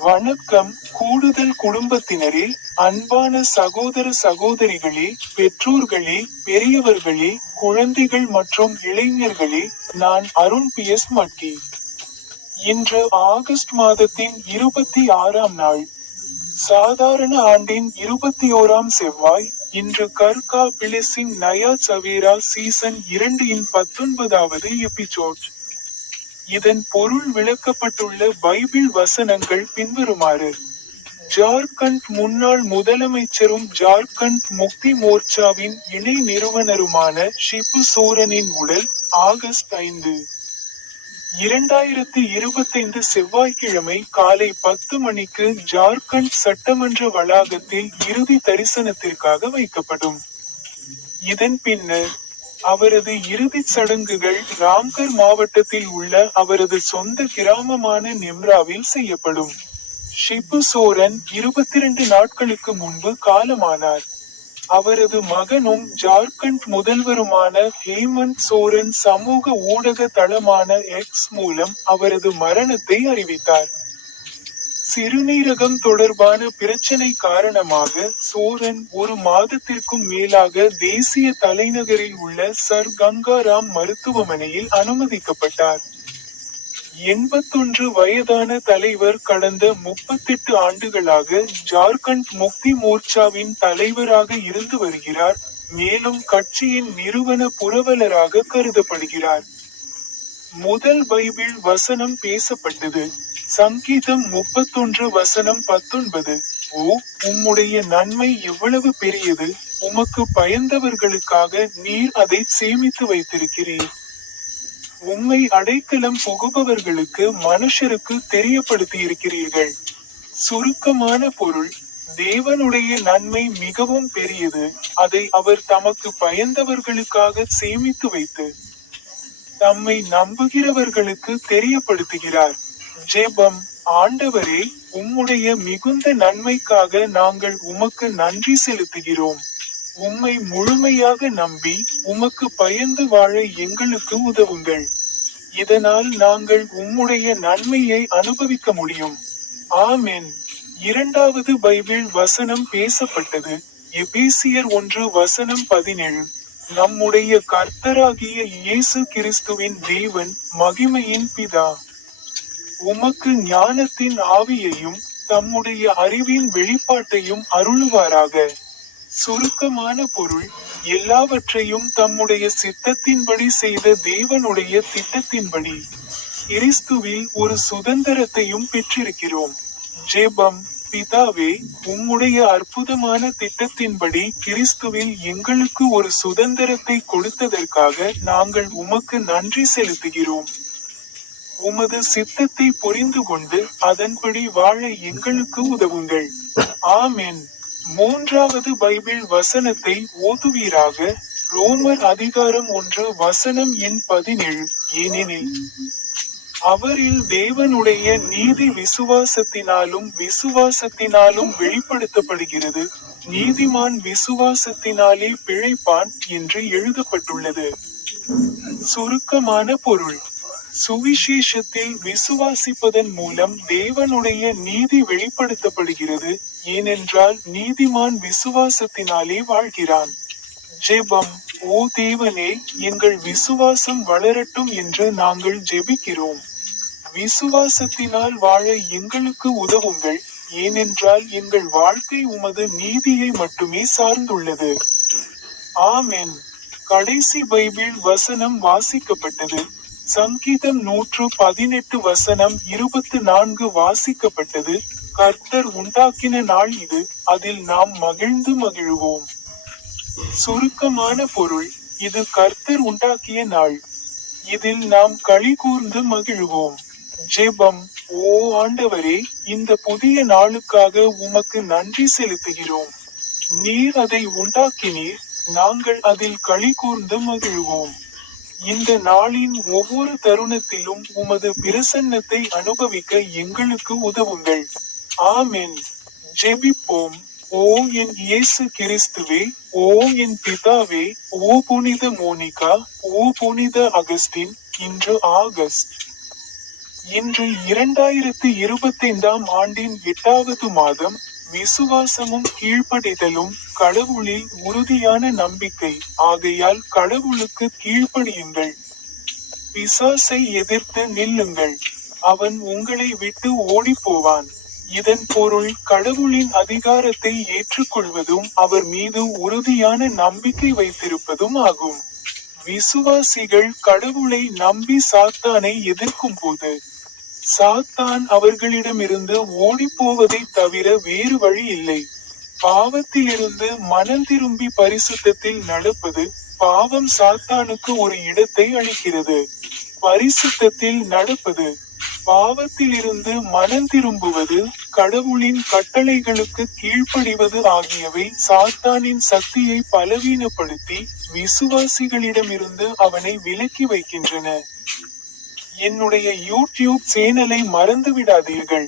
வணக்கம். கூடுதல் குடும்பத்தினரே அன்பான சகோதர சகோதரிகளே பெற்றோர்களே பெரியவர்களே குழந்தைகள் மற்றும் இளைஞர்களே நான் அருண் பி. எஸ். மட்கி இன்று ஆகஸ்ட் மாதத்தின் இருபத்தி ஆறாம் நாள். சாதாரண ஆண்டின் இருபத்தி ஓராம் செவ்வாய் இன்று கர்கா பிளிஸின் நயா சவேரா சீசன் இரண்டு இன் பத்தொன்பதாவது எபிசோட். இதன் பொருள் விளக்கப்பட்டுள்ள பைபிள் வசனங்கள் பின்வருமாறு. ஜார்க்கண்ட் முன்னாள் முதலமைச்சரும் ஜார்க்கண்ட் முக்தி மோர்ச்சாவின் இணை நிறுவனருமான ஷிபு சோரனின் உடல் ஆகஸ்ட் ஐந்து. இரண்டாயிரத்தி இருபத்தைந்து செவ்வாய்க்கிழமை காலை பத்து மணிக்கு ஜார்க்கண்ட் சட்டமன்ற வளாகத்தில் இறுதி தரிசனத்திற்காக வைக்கப்படும். இதன் பின்னர் அவரது இறுதிச் சடங்குகள் ராம்கர் மாவட்டத்தில் உள்ள அவரது சொந்த கிராமமான நிம்ராவில் செய்யப்படும். ஷிபு சோரன் இருபத்தி இரண்டு நாட்களுக்கு முன்பு காலமானார். அவரது மகனும் ஜார்க்கண்ட் முதல்வருமான ஹேமந்த் சோரன் சமூக ஊடக தளமான எக்ஸ் மூலம் அவரது மரணத்தை அறிவித்தார். சிறுநீரகம் தொடர்பான பிரச்சனை காரணமாக சோரன் ஒரு மாதத்திற்கும் மேலாக தேசிய தலைநகரில் உள்ள சர் கங்காராம் மருத்துவமனையில் அனுமதிக்கப்பட்டார். எண்பத்தொன்று வயதான தலைவர் கடந்த முப்பத்தெட்டு ஆண்டுகளாக ஜார்க்கண்ட் முக்தி மோர்ச்சாவின் தலைவராக இருந்து வருகிறார். மேலும் கட்சியின் நிறுவன புரவலராக கருதப்படுகிறார். முதல் பைபிள் வசனம் பேசப்பட்டது. சங்கீதம் முப்பத்தொன்று வசனம் பத்தொன்பது. ஓ உம்முடைய நன்மை எவ்வளவு பெரியது! உமக்கு பயந்தவர்களுக்காக நீர் அதை சேமித்து வைத்திருக்கிறீர். உம்மை அடைக்கலம் புகுபவர்களுக்கு மனுஷருக்கு தெரியப்படுத்தியிருக்கிறீர்கள். சுருக்கமான பொருள் தேவனுடைய நன்மை மிகவும் பெரியது. அதை அவர் தமக்கு பயந்தவர்களுக்காக சேமித்து வைத்து தம்மை நம்புகிறவர்களுக்கு தெரியப்படுத்துகிறார். ஜெபம் ஆண்டவரே உம்முடைய மிகுந்த நன்மைக்காக நாங்கள் உமக்கு நன்றி செலுத்துகிறோம். உம்மை முழுமையாக நம்பி உமக்கு பயந்து வாழ எங்களுக்கு உதவுங்கள். இதனால் நாங்கள் உம்முடைய நன்மையை அனுபவிக்க முடியும். ஆமென். இரண்டாவது பைபிள் வசனம் பேசப்பட்டது. எபேசியர் ஒன்று வசனம் பதினேழு. நம்முடைய கர்த்தராகிய இயேசு கிறிஸ்துவின் தேவன் மகிமையின் பிதா. உமக்கு ஞானத்தின் ஆவியையும் தம்முடைய அறிவின் வெளிப்பாட்டையும் அருளுவாராக. சுருக்கமான பொருள் எல்லாவற்றையும் தம்முடைய சித்தத்தின்படி செய்த தேவனுடைய திட்டத்தின்படி. கிறிஸ்துவில் ஒரு சுதந்திரத்தையும் பெற்றிருக்கிறோம். ஜெபம் பிதாவே உம்முடைய அற்புதமான திட்டத்தின்படி கிறிஸ்துவில் எங்களுக்கு ஒரு சுதந்திரத்தை கொடுத்ததற்காக நாங்கள் உமக்கு நன்றி செலுத்துகிறோம். உமது சித்தத்தை புரிந்து கொண்டு அதன்படி வாழ எங்களுக்கு உதவுங்கள். ஆமென். மூன்றாவது பைபிள் வசனத்தை ஓதுவீராக. ரோமர் அதிகாரம் ஒன்று வசனம் எண் பதினேழு. ஏனெனில் அவரில் தேவனுடைய நீதி விசுவாசத்தினாலும் விசுவாசத்தினாலும் வெளிப்படுத்தப்படுகிறது. நீதிமான் விசுவாசத்தினாலே பிழைப்பான் என்று எழுதப்பட்டுள்ளது. சுருக்கமான பொருள். சுவிசேஷத்தில் விசுவாசிப்பதன் மூலம் தேவனுடைய நீதி வெளிப்படுத்தப்படுகிறது. ஏனென்றால் நீதிமான் விசுவாசத்தினாலே வாழ்கிறான். ஜெபம் ஓ தேவனே எங்கள் விசுவாசம் வளரட்டும் என்று நாங்கள் ஜெபிக்கிறோம். விசுவாசத்தினால் வாழ எங்களுக்கு உதவுங்கள். ஏனென்றால் எங்கள் வாழ்க்கை உமது நீதியை மட்டுமே சார்ந்துள்ளது. ஆமென். கடைசி பைபிள் வசனம் வாசிக்கப்பட்டது. சங்கீதம் நூற்று பதினெட்டு வசனம் இருபத்து நான்கு வாசிக்கப்பட்டது. கர்த்தர் உண்டாக்கின நாள் இது. அதில் நாம் மகிழ்ந்து மகிழ்வோம். சுருக்கமான பொருள் இது கர்த்தர் உண்டாக்கிய நாள். இதில் நாம் களி கூர்ந்து மகிழ்வோம். ஜெபம் ஓ ஆண்டவரே இந்த புதிய நாளுக்காக உமக்கு நன்றி செலுத்துகிறோம். நீர் அதை உண்டாக்கினீர் நாங்கள் அதில் களி கூர்ந்து மகிழ்வோம். இந்த நாளின் ஒவ்வொரு தருணத்திலும் உமது பிரசன்னத்தை அனுபவிக்க எங்களுக்கு உதவுங்கள். ஆமென். ஜெபிப்போம். ஓ என் இயேசு கிறிஸ்துவே ஓ என் பிதாவே ஓ புனித மோனிகா ஓ புனித அகஸ்டின் இன்று ஆகஸ்ட். இன்று இரண்டாயிரத்து இருபத்தைந்தாம் ஆண்டின் எட்டாவது மாதம் விசுவாசமும் கீழ்ப்படிதலும் கடவுளில் உறுதியான நம்பிக்கை. ஆகையால் கடவுளுக்கு கீழ்ப்படியுங்கள். பிசாசை எதிர்த்து நில்லுங்கள். அவன் உங்களை விட்டு ஓடிப் போவான் இதன் பொருள் கடவுளின் அதிகாரத்தை ஏற்றுக்கொள்வதும் அவர் மீது உறுதியான நம்பிக்கை வைத்திருப்பதும் ஆகும். விசுவாசிகள் கடவுளை நம்பி சாத்தானை எதிர்க்கும் போது சாத்தான் அவர்களிடமிருந்து ஓடிப்போவதை தவிர வேறு வழி இல்லை. பாவத்திலிருந்து மனம் திரும்பி பரிசுத்தத்தில் நடப்பது பாவம் சாத்தானுக்கு ஒரு இடத்தை அளிக்கிறது. பரிசுத்தத்தில் நடப்பது பாவத்திலிருந்து மனம் திரும்புவது கடவுளின் கட்டளைகளுக்கு கீழ்ப்படிவது ஆகியவை சாத்தானின் சக்தியை பலவீனப்படுத்தி விசுவாசிகளிடமிருந்து அவனை விலக்கி வைக்கின்றன. என்னுடைய யூடியூப் சேனலை மறந்து விடாதீர்கள்